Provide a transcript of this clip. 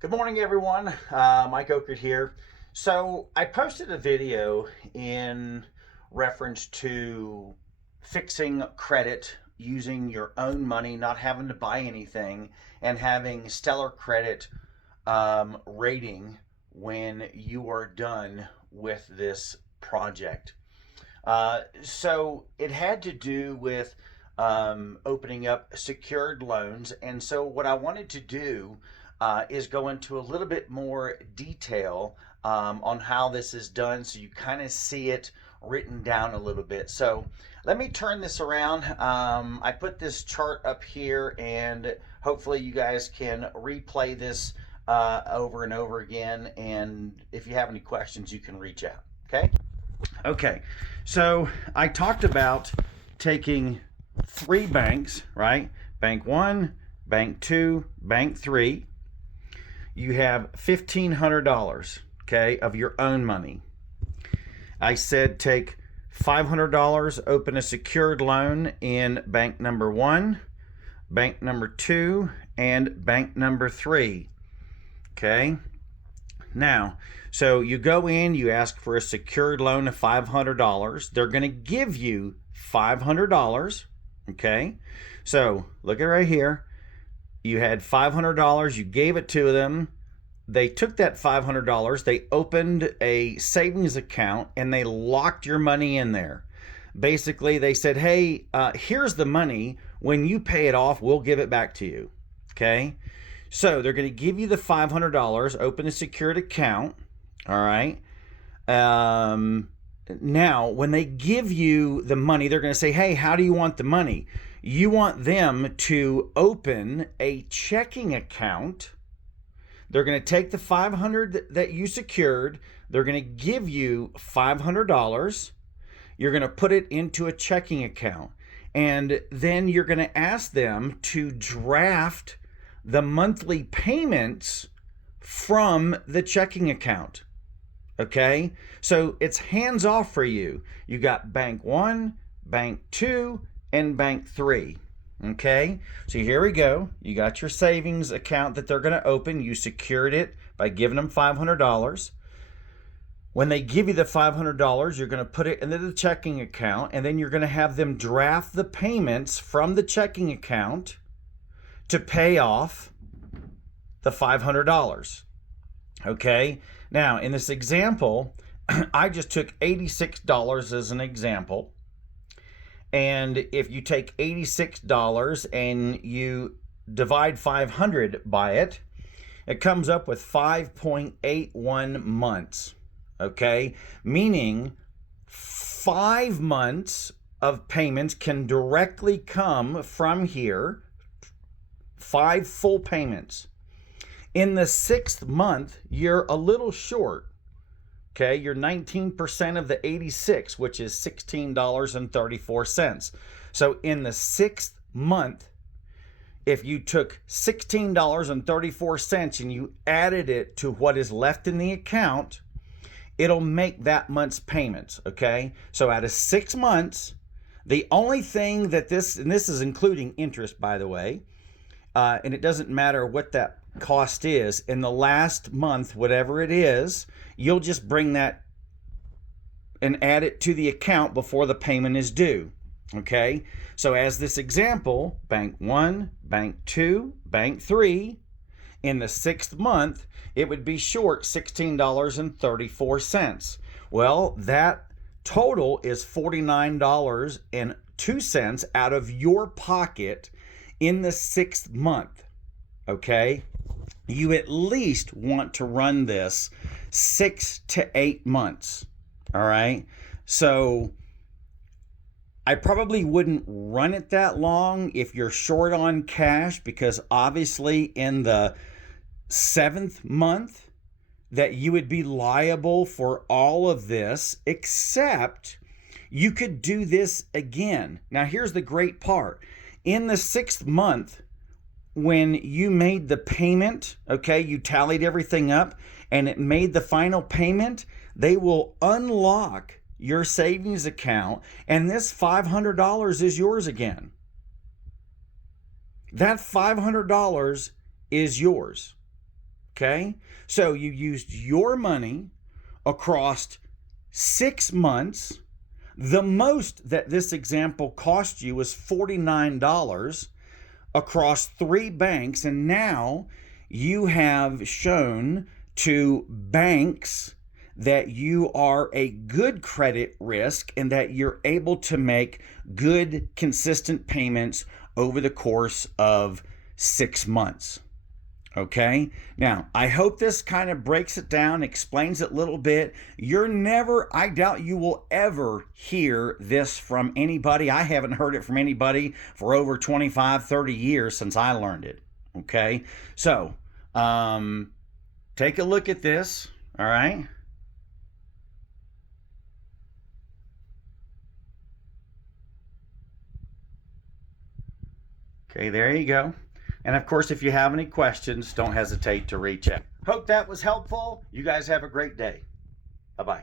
Good morning, everyone. Mike Okert here. So, I posted a video in reference to fixing credit using your own money, not having to buy anything, and having stellar credit rating when you are done with this project. So, it had to do with opening up secured loans. And so, what I wanted to do is go into a little bit more detail on how this is done so you kind of see it written down a little bit. So let me turn this around. I put this chart up here and hopefully you guys can replay this over and over again. And if you have any questions, you can reach out. Okay? Okay. So I talked about taking three banks, right? Bank one, bank two, bank three. You have $1,500, okay, of your own money. I said take $500, open a secured loan in bank number one, bank number two, and bank number three, okay? Now, so you go in, you ask for a secured loan of $500. They're going to give you $500, okay? So look at right here. You had $500, you gave it to them. They took that $500, they opened a savings account, and they locked your money in there. Basically, they said, hey, here's the money. When you pay it off, we'll give it back to you. Okay? So they're going to give you the $500, open a secured account. All right? Now, when they give you the money, they're going to say, hey, how do you want the money? You want them to open a checking account. They're going to take the $500 that you secured. They're going to give you $500. You're going to put it into a checking account. And then you're going to ask them to draft the monthly payments from the checking account. Okay? So it's hands off for you. You got bank one, bank two, and bank three. Okay, so here we go. You got your savings account that they're going to open. You secured it by giving them $500. When they give you the $500, you're going to put it into the checking account, and then you're going to have them draft the payments from the checking account to pay off the $500. Okay, now in this example, I just took $86 as an example. And if you take $86 and you divide 500 by it, it comes up with 5.81 months. Okay? Meaning 5 months of payments can directly come from here. 5 full payments. In the 6th month, you're a little short. Okay, you're 19% of the 86, which is $16.34. So in the 6th month, if you took $16.34 and you added it to what is left in the account, it'll make that month's payments, okay? So out of 6 months, the only thing that and this is including interest, by the way, and it doesn't matter what that cost is, in the last month, whatever it is, you'll just bring that and add it to the account before the payment is due. Okay, so as this example, bank one, bank two, bank three, in the 6th month, it would be short $16.34. Well, that total is $49.02 out of your pocket in the 6th month. Okay, you at least want to run this 6 to 8 months. All right, so I probably wouldn't run it that long if you're short on cash, because obviously in the 7th month that you would be liable for all of this, except you could do this again. Now here's the great part. In the 6th month, when you made the payment, okay, you tallied everything up and it made the final payment, they will unlock your savings account and this $500 is yours again. That $500 is yours. Okay? So you used your money across 6 months. The most that this example cost you was $49 across 3 banks, and now you have shown to banks that you are a good credit risk and that you're able to make good, consistent payments over the course of 6 months. Okay, now I hope this kind of breaks it down, explains it a little bit. I doubt you will ever hear this from anybody. I haven't heard it from anybody for over 25, 30 years since I learned it. Okay, so take a look at this. All right. Okay, there you go. And of course, if you have any questions, don't hesitate to reach out. Hope that was helpful. You guys have a great day. Bye-bye.